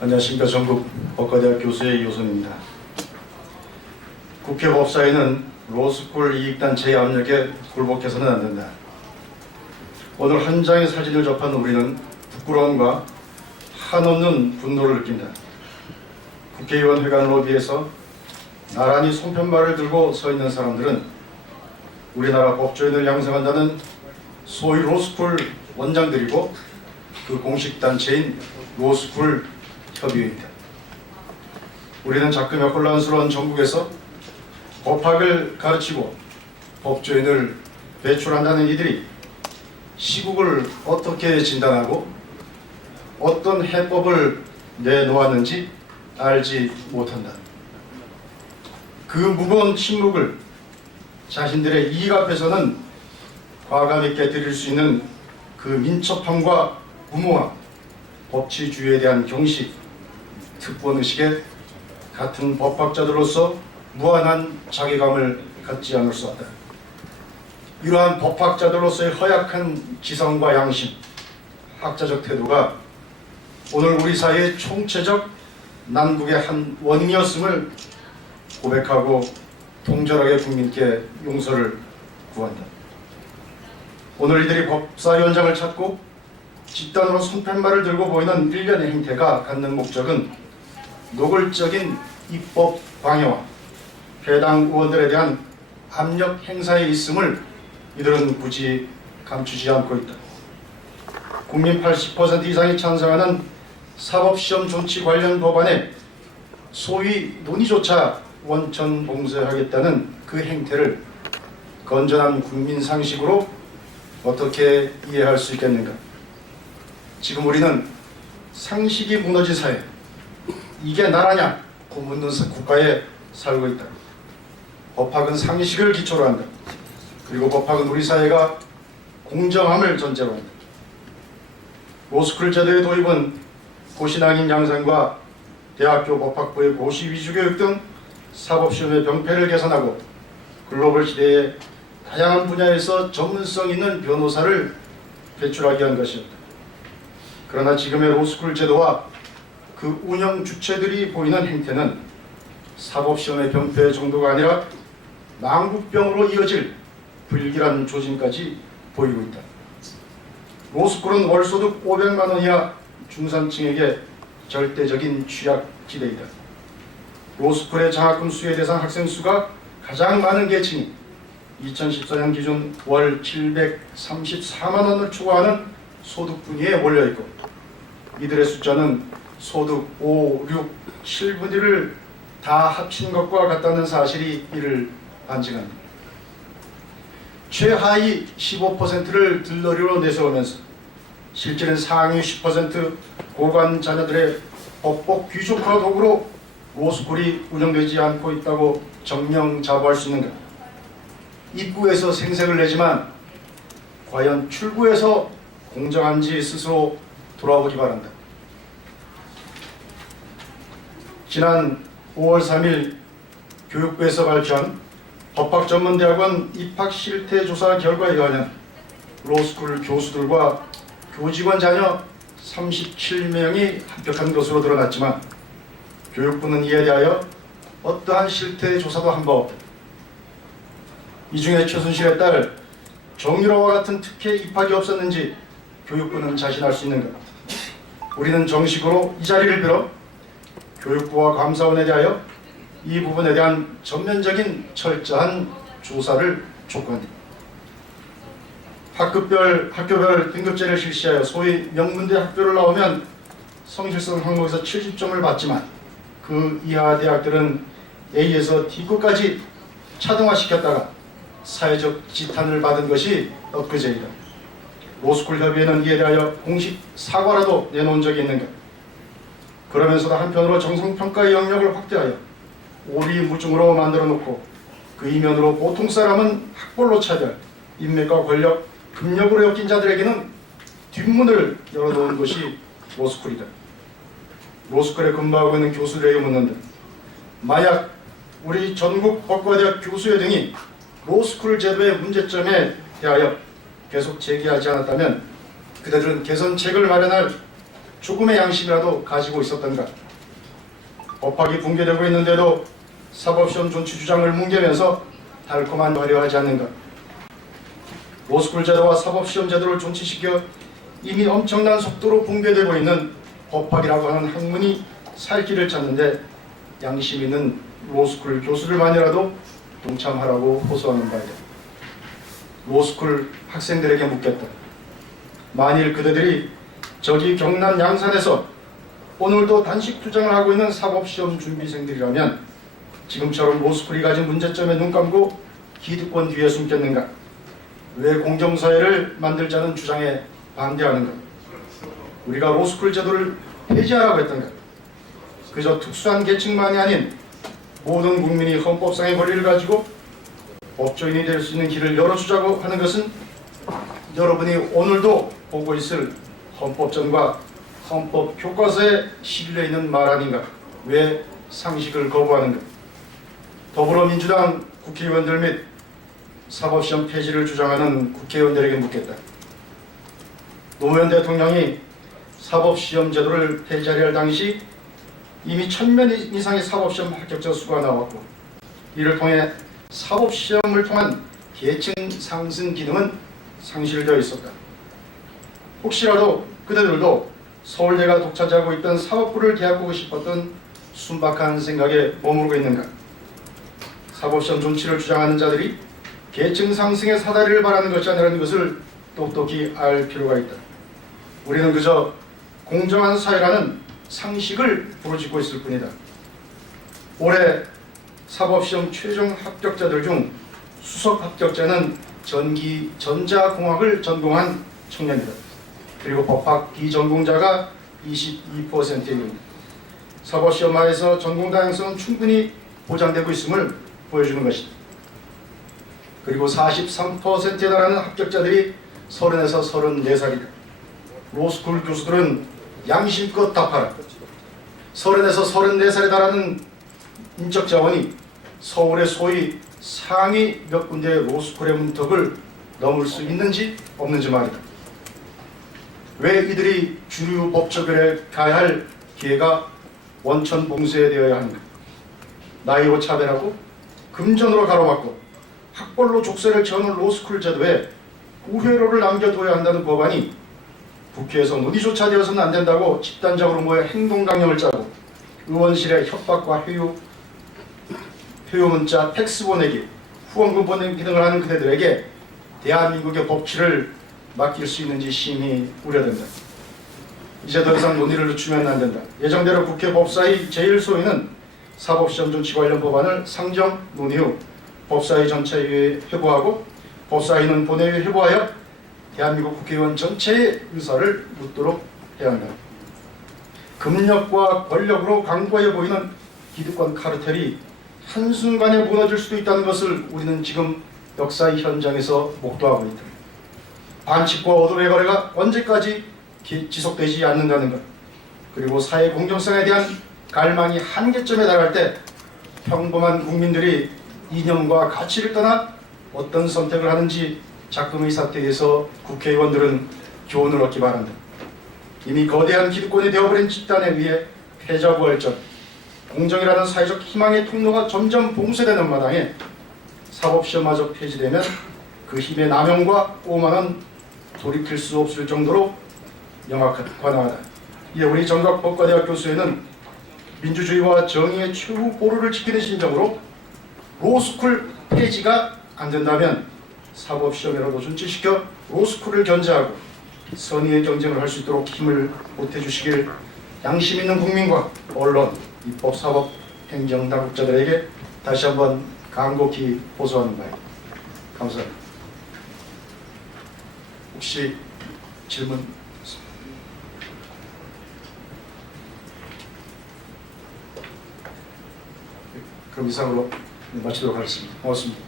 안녕하십니까. 전국 법과대학 교수의 이호선입니다. 국회 법사위는 로스쿨 이익단체의 압력에 굴복해서는 안 된다. 오늘 한 장의 사진을 접한 우리는 부끄러움과 한없는 분노를 느낀다. 국회의원 회관 로비에서 나란히 손편발을 들고 서 있는 사람들은 우리나라 법조인을 양성한다는 소위 로스쿨 원장들이고 그 공식 단체인 로스쿨 협의회입니다. 우리는 자꾸만 혼란스러운 전국에서 법학을 가르치고 법조인을 배출한다는 이들이 시국을 어떻게 진단하고 어떤 해법을 내놓았는지 알지 못한다. 그 무거운 침묵을 자신들의 이익 앞에서는 과감 있게 드릴 수 있는 그 민첩함과 무모함, 법치주의에 대한 경식, 특권의식에 같은 법학자들로서 무한한 자괴감을 갖지 않을 수 없다. 이러한 법학자들로서의 허약한 지성과 양심, 학자적 태도가 오늘 우리 사회의 총체적 난국의 한 원인이었음을 고백하고 통절하게 국민께 용서를 구한다. 오늘 이들이 법사위원장을 찾고 집단으로 손팻말을 들고 보이는 일련의 행태가 갖는 목적은 노골적인 입법 방해와 해당 의원들에 대한 압력 행사에 있음을 이들은 굳이 감추지 않고 있다. 국민 80% 이상이 찬성하는 사법시험 존치 관련 법안에 소위 논의조차 원천 봉쇄하겠다는 그 행태를 건전한 국민 상식으로 어떻게 이해할 수 있겠는가? 지금 우리는 상식이 무너진 사회, 이게 나라냐고 묻는 국가에 살고 있다. 법학은 상식을 기초로 한다. 그리고 법학은 우리 사회가 공정함을 전제로 한다. 로스쿨 제도의 도입은 고신앙인 양성과 대학교 법학부의 고시 위주 교육 등 사법시험의 병폐를 개선하고 글로벌 시대에 다양한 분야에서 전문성 있는 변호사를 배출하기 위한 것이었다. 그러나 지금의 로스쿨 제도와 그 운영 주체들이 보이는 행태는 사법시험의 병폐 정도가 아니라 망국병으로 이어질 불길한 조짐까지 보이고 있다. 로스쿨은 월소득 500만 원 이하 중산층에게 절대적인 취약지대이다. 로스쿨의 장학금 수혜 대상 학생 수가 가장 많은 계층이 2014년 기준 월 734만 원을 초과하는 소득 분위에 몰려있고 이들의 숫자는 소득 5, 6, 7분의 1을 다 합친 것과 같다는 사실이 이를 반증합니다. 최하위 15%를 들러리로 내세우면서 실제는 상위 10% 고관 자녀들의 법복 귀족화 도구로 로스쿨이 운영되지 않고 있다고 정명자부할 수 있는가? 입구에서 생색을 내지만 과연 출구에서 공정한지 스스로 돌아보기 바란다. 지난 5월 3일 교육부에서 발표한 법학전문대학원 입학실태조사 결과에 의하면 로스쿨 교수들과 교직원 자녀 37명이 합격한 것으로 드러났지만 교육부는 이에 대하여 어떠한 실태조사도 한 바 없다. 이 중에 최순실의 딸 정유라와 같은 특혜 입학이 없었는지 교육부는 자신할 수 있는가? 우리는 정식으로 이 자리를 빌어 교육부와 감사원에 대하여 이 부분에 대한 전면적인 철저한 조사를 촉구한다. 학교별 등급제를 실시하여 소위 명문대 학교를 나오면 성실성 항목에서 70점을 받지만 그 이하 대학들은 A에서 D급까지 차등화시켰다가 사회적 지탄을 받은 것이 엊그제이다. 로스쿨 협의회는 이에 대하여 공식 사과라도 내놓은 적이 있는가? 그러면서도 한편으로 정성평가의 영역을 확대하여 오리무중으로 만들어 놓고 그 이면으로 보통 사람은 학벌로 차별, 인맥과 권력, 금력으로 엮인 자들에게는 뒷문을 열어놓은 것이 로스쿨이다. 로스쿨에 근무하고 있는 교수들에게 묻는다. 만약 우리 전국 법과대학 교수회 등이 로스쿨 제도의 문제점에 대하여 계속 제기하지 않았다면 그들은 개선책을 마련할 조금의 양심이라도 가지고 있었던가? 법학이 붕괴되고 있는데도 사법시험 존치 주장을 뭉개면서 달콤한 화려하지 않는가? 로스쿨 제도와 사법시험 제도를 존치시켜 이미 엄청난 속도로 붕괴되고 있는 법학이라고 하는 학문이 살 길을 찾는데 양심 있는 로스쿨 교수들만이라도 동참하라고 호소하는 바이다. 로스쿨 학생들에게 묻겠다. 만일 그대들이 저기 경남 양산에서 오늘도 단식 투쟁을 하고 있는 사법시험 준비생들이라면 지금처럼 로스쿨이 가진 문제점에 눈 감고 기득권 뒤에 숨겠는가? 왜 공정사회를 만들자는 주장에 반대하는가? 우리가 로스쿨 제도를 폐지하라고 했던가? 그저 특수한 계층만이 아닌 모든 국민이 헌법상의 권리를 가지고 법조인이 될 수 있는 길을 열어주자고 하는 것은 여러분이 오늘도 보고 있을 헌법전과 헌법 교과서에 실려 있는 말 아닌가? 왜 상식을 거부하는가? 더불어민주당 국회의원들 및 사법시험 폐지를 주장하는 국회의원들에게 묻겠다. 노무현 대통령이 사법시험 제도를 폐지하려 할 당시 이미 1000명 이상의 사법시험 합격자 수가 나왔고 이를 통해 사법시험을 통한 계층 상승 기능은 상실되어 있었다. 혹시라도 그대들도 서울대가 독차지하고 있던 사법부를 개혁하고 싶었던 순박한 생각에 머무르고 있는가? 사법시험 존치를 주장하는 자들이 계층 상승의 사다리를 바라는 것이 아니라는 것을 똑똑히 알 필요가 있다. 우리는 그저 공정한 사회라는 상식을 부르짖고 있을 뿐이다. 올해 사법시험 최종 합격자들 중 수석 합격자는 전자공학을 청년이다. 그리고 법학 비전공자가 22%입니다. 사법시험화에서 전공 다양성은 충분히 보장되고 있음을 보여주는 것이다. 그리고 43%에 달하는 합격자들이 30에서 34살이다. 로스쿨 교수들은 양심껏 답하라. 30에서 34살에 달하는 인적 자원이 서울의 소위 상위 몇 군데의 로스쿨의 문턱을 넘을 수 있는지 없는지 말이다. 왜 이들이 주류 법조결에 가야 할 기회가 원천 봉쇄되어야 하는가? 나이로 차별하고 금전으로 가로막고 학벌로 족쇄를 채우는 로스쿨 제도에 우회로를 남겨둬야 한다는 법안이 국회에서 논의조차 되어서는 안 된다고 집단적으로 모여 행동 강령을 짜고 의원실에 협박과 회유 문자, 팩스 보내기, 후원금 보내기 등을 하는 그대들에게 대한민국의 법치를 맡길 수 있는지 심히 우려된다. 이제 더 이상 논의를 늦추면 안 된다. 예정대로 국회 법사위 제1소위는 사법시험 존치 관련 법안을 상정 논의 후 법사위 전체회의에 회부하고 법사위는 본회의에 회부하여 대한민국 국회의원 전체의 의사를 묻도록 해야 한다. 금력과 권력으로 강고해 보이는 기득권 카르텔이 한순간에 무너질 수도 있다는 것을 우리는 지금 역사의 현장에서 목도하고 있다. 반칙과 어둠의 거래가 언제까지 지속되지 않는다는 것, 그리고 사회 공정성에 대한 갈망이 한계점에 달할 때 평범한 국민들이 이념과 가치를 떠나 어떤 선택을 하는지 작금의 사태에서 국회의원들은 교훈을 얻기 바란다. 이미 거대한 기득권이 되어버린 집단에 의해 패자부활전, 공정이라는 사회적 희망의 통로가 점점 봉쇄되는 마당에 사법시험마저 폐지되면 그 힘의 남용과 오만은 돌이킬 수 없을 정도로 명확하다. 이에 우리 정각법과대학 교수회는 민주주의와 정의의 최후 보루를 지키는 심정으로 로스쿨 폐지가 안 된다면 사법시험이라도 존치시켜 로스쿨을 견제하고 선의의 경쟁을 할 수 있도록 힘을 보태주시길 양심 있는 국민과 언론, 입법, 사법, 행정 당국자들에게 다시 한번 간곡히 호소하는 바입니다. 감사합니다. 혹시 질문 있습니까? 그럼 이상으로 마치도록 하겠습니다. 고맙습니다.